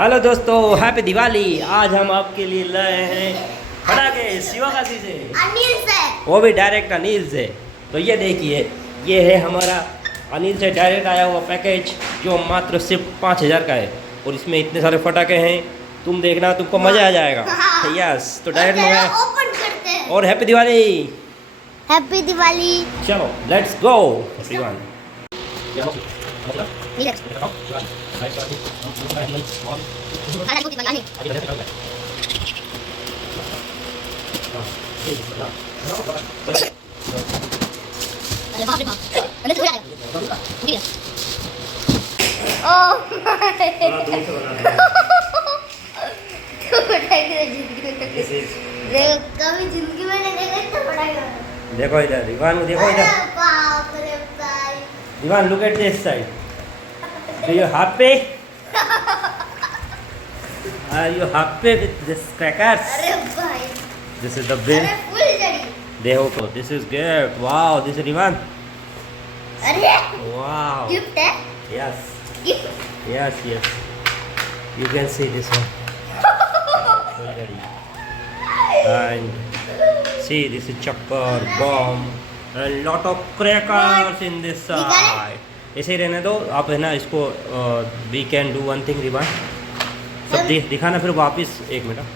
Hello दोस्तों, happy Diwali. आज हम आपके लिए लाए हैं पटाखे शिवकाशी से, अनिल से, वो भी डायरेक्ट अनिल से। तो ये देखिए, ये है हमारा अनिल से डायरेक्ट आया हुआ पैकेज जो मात्र सिर्फ 5,000 का है। और इसमें इतने सारे पटाखे हैं, तुम देखना, तुमको मज़ा आ जाएगा। यस, तो डायरेक्ट मंगाया। ओपन करते हैं। और हैप्पी दिवाली। हैप्पी दिवाली। चलो लेट्स गो एवरीवन। कभी जिंदगी में नहीं देखा इतना बड़ा है। देखो इधर, दीवान को देखो इधर। बाप रे भाई। Diwan, look at this side. Do you happy? Are you happy with this crackers? अरे भाई। This is the bill. अरे फुल जड़ी। देखो, this is good. Wow, this is Dीवान. अरे Wow. गिफ्ट है। Yes. Gift. Yes, yes. You can see this one. Full jari. And see, this is chopper, bomb, and lot of crackers in this side. ऐसे ही रहने दो आप, है ना। इसको we can do one thing Rivan, सब दिखाना, फिर वापस 1 मिनट।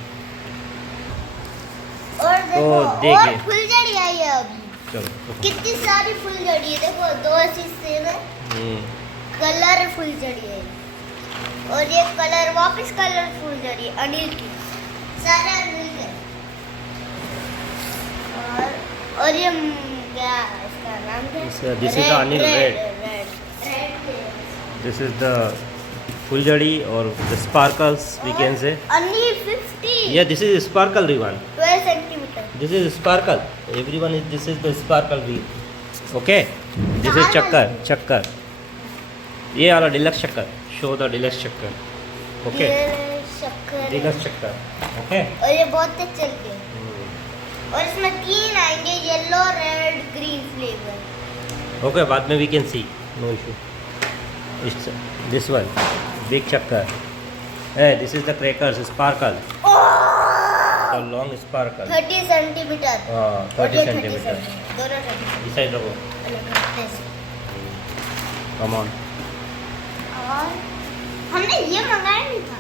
और देखो, देखिए। और फुलझड़ी आई है अभी। चलो कितनी सारी फुलझड़ी है, देखो 2 शीशे में कलर फुलझड़ी है। और ये कलर वापस कलर फुलझड़ी है अनिल की, सारे अनिल के। और ये क्या इसका नाम क्या? This is the Anil red. This is the फुलझड़ी और the sparkles we can say. Only 50. Yeah, this is sparkle ribbon. 12 centimeter. This is sparkle. Everyone is. This is the sparkle wheel. Okay. This is चक्कर. ये वाला deluxe चक्कर. Show the deluxe चक्कर. Okay. ये शक्कर। Deluxe चक्कर. Okay. और ये बहुत तेज चल गए। और इसमें 3 आएंगे, yellow, red, green flavour. Okay. बाद में we can see. No issue. This one, big chakkar. Hey, this is the crackers, sparkle. The long sparkle. 30 centimetre. 30 centimetre. दोनों 30। इस साइड रखो। Come on. और हमने ये मंगाया नहीं था।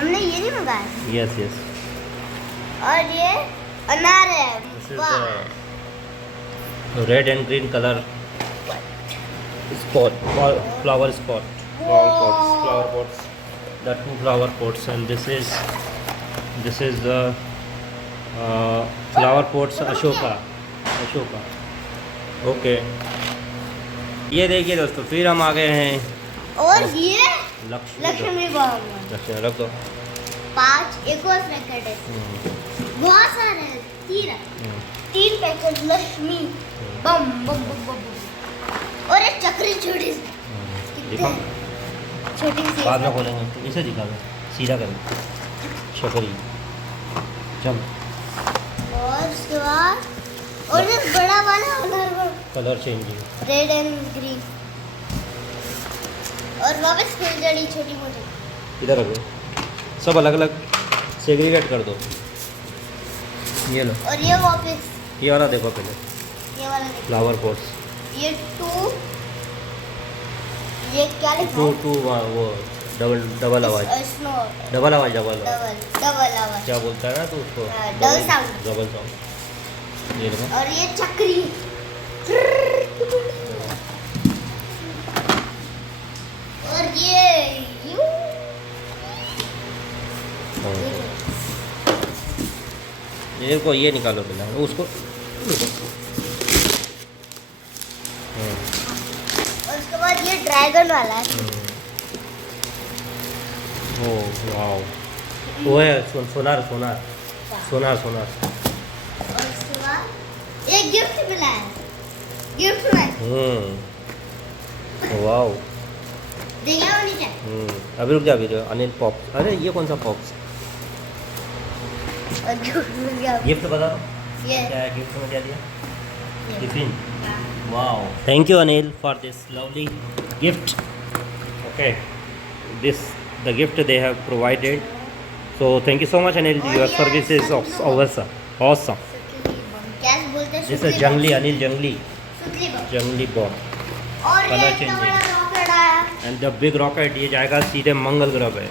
हमने ये नहीं मंगाया। Yes, yes. और ये अनार है। This is वाह। the red and green color spot, flower spot, flower pots. The 2 flower pots, and this is the flower pots Ashoka. Okay. ये देखिए दोस्तों, फिर हम आ गए हैं। और ये लक्ष्मी लक्ष्मी बम। लक्ष्मी रख दो। 5 एक और पैकेट है। बहुत सारे हैं, 3 है। 3 पैकेट लक्ष्मी बम बम बम बम। और एक चक्री छोटी सी। देखो, छोटी सी। बाद में खोलेंगे, तो इसे दिखा दो, सीधा कर दो। चक्री जम। और उसके बाद और ये बड़ा वाला colour change red and green. और वापस फुलझड़ी छोटी मोटी। इधर रखो, सब अलग अलग सेग्रीगेट कर दो। ये लो, और ये वापस ये वाला देखो पहले, ये वाला देखो। Flower pots. ये 2, ये क्या लिखा है? 2 वो डबल आवाज, स्नो डबल आवाज, डबल आवाज। क्या बोलता है ना तू उसको? Double sound. Double sound. ये देखो, और ये चक्री। और ये को ये निकालो पहले, उसको। और उसके बाद ये ड्रैगन वाला है। ओह वाओ, वो है सोनार। और उसके बाद एक गिफ्ट मिला है। गिफ्ट में वाओ, देखिए वो नीचे। अभी रुक जा, अभी अनिल पॉप्स। अरे ये कौन सा पॉप्स? और गिफ्ट मिल गया। गिफ्ट बता दो, ये क्या है गिफ्ट में, क्या दिया? Tiffin. Wow. Thank you, Anil, for this lovely gift. Okay. the gift they have provided. So thank you so much, Anil. Oh, Your yes, service is suitli awesome. Awesome. सुतली बम क्या बोलते हैं This सुतली is Jungli, Anil Jungli. सुतली बम Jungli bomb. और ये Color इतना changing. बड़ा रॉकेट आया And the big rocket ये जाएगा सीधे मंगल ग्रह पे.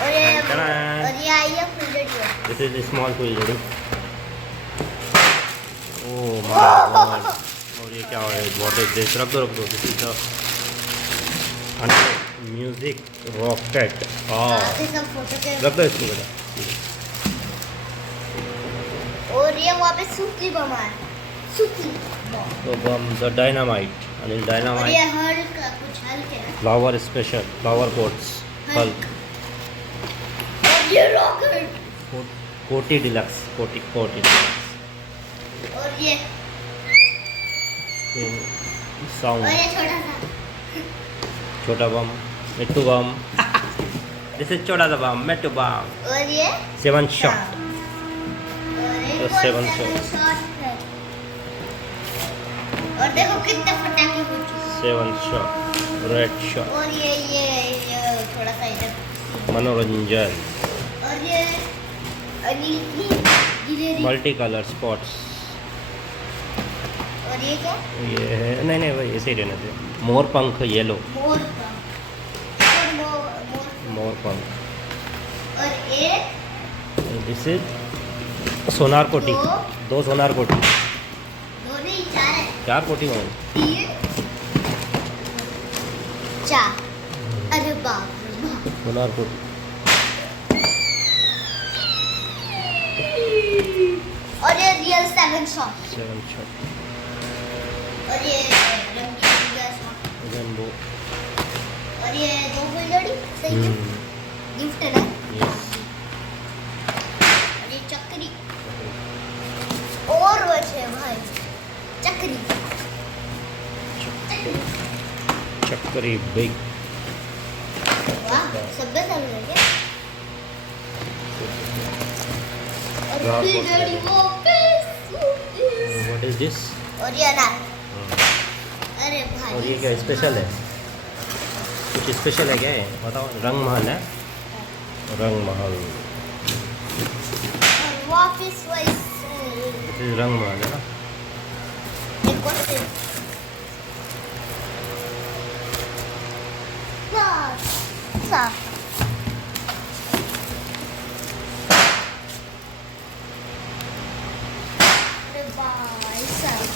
और ये आई है फुलझड़ी This is a small फुलझड़ी. Oh my God. और ये क्या है? What is this? रख दो. This is the music rocket. आधे सब फोटो के रख दो इसको बेटा. और ये वहाँ पे सुतली बम आया सुतली बम तो बम द डायनामाइट. अनिल और डायनामाइट. ये हल्क कुछ हल्क है ना flower special. Flower pots. Hulk. और ये रॉकेट कोटी डिलक्स. कोटी डिलक्स. और ये साउंड. छोटा सा छोटा बम. मिट्टू बम. दिस इज छोटा सा बम. मिट्टू बम. और ये 7 शॉट. और एक तो और 7 seven shot है और देखो कितने फटाके हो चुके 7 शॉट. Red shot. और ये थोड़ा सा इधर मनोरंजन. और ये अनिल की गिलेरी मल्टी कलर स्पॉट्स. और ये क्या ये है. नहीं भाई ऐसे ही रहने दे. मोर पंख येलो. मोर का और मोर मोर पंख. और एक दिस इज सोनार कोटी. दो सोनार कोटी. दो नहीं चार है 4 कोटी में. 3 4 अरे बाप रे बाप सोनार कोटी. और ये रियल 7 शॉट 7 शॉट. और ये रंगीन शॉट रेनबो. और ये दो फुलझड़ी सही है गिफ्ट है ना यस. और ये चक्री और बचे भाई चक्री चक्री बिग. वाह सब सब है क्या और रात को फुलझड़ी वो व्हाट इज दिस? और ये अनार अरे भाई और ये क्या स्पेशल है? कुछ स्पेशल है क्या है? बताओ. रंग महल है. रंग महल. और वापस वैसे दिस इज रंग महल है ना. एक और से साफ अरे भाई साहब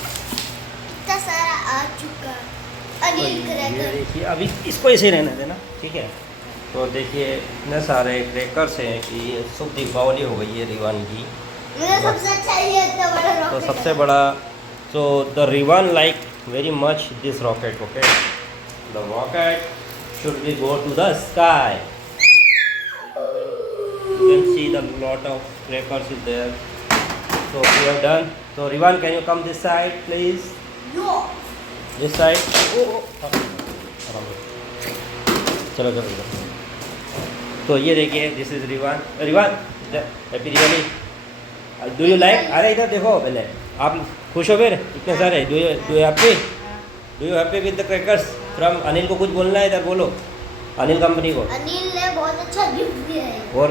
इतना सारा आ चुका अनिल ये क्रैकर देखिए अभी इसको ऐसे ही रहने देना. ठीक है. तो देखिए इतने सारे क्रैकर्स हैं कि शुभ दीपावली हो गई है रिवान की. मुझे सबसे अच्छा ये इतना बड़ा तो रॉकेट सबसे बड़ा so the Rivan like very much this rocket. Okay, the rocket should be go to the sky. You can see the lot of crackers is there. So we have done. So Rivan, can you come this side please? No This side. Oh. आराम से. चलो. तो ये देखिए this is Rivan. Happy Diwali. Do you like? अरे इधर देखो पहले. आप खुश हो फिर इतने सारे. Do you happy with the crackers from Anil को कुछ बोलना है इधर बोलो. अनिल कंपनी को. अनिल ने बहुत अच्छा गिफ्ट दिया है और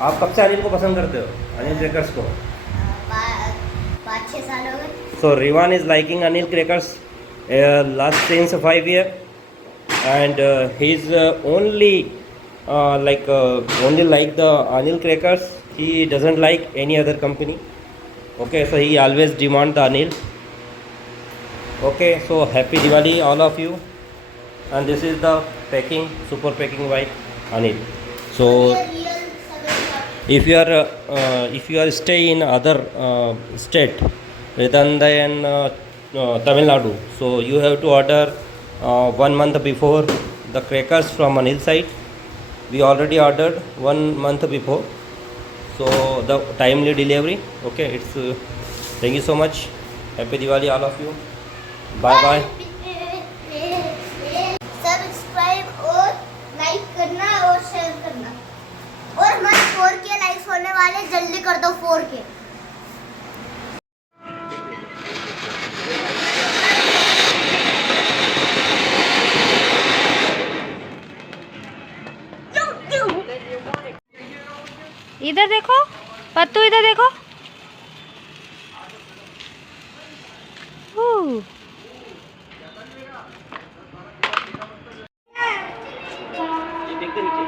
आप कब से अनिल को पसंद करते हो? अनिल क्रैकर्स को. 5-6 साल हो गए So Rivan is liking Anil crackers last since 5 years, and he's only only like the Anil crackers. He doesn't like any other company. Okay, so he always demand the Anil. Okay, so happy Diwali all of you. And this is the packing, super packing by Anil. So real 7 shot if you are stay in other state rather than Tamil Nadu, so you have to order 1 month before the crackers from Anil side. We already ordered 1 month before, so the timely delivery. Okay, it's thank you so much. Happy Diwali all of you. Bye bye. Subscribe और like करना और share करना और हमारे 4K likes होने वाले जल्दी कर दो 4K इधर देखो पत्तू, इधर देखो। ये देख दे नीचे,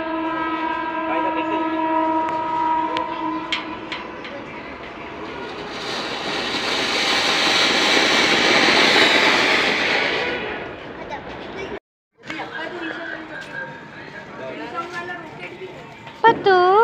कायदा देख दे नीचे। पत्तू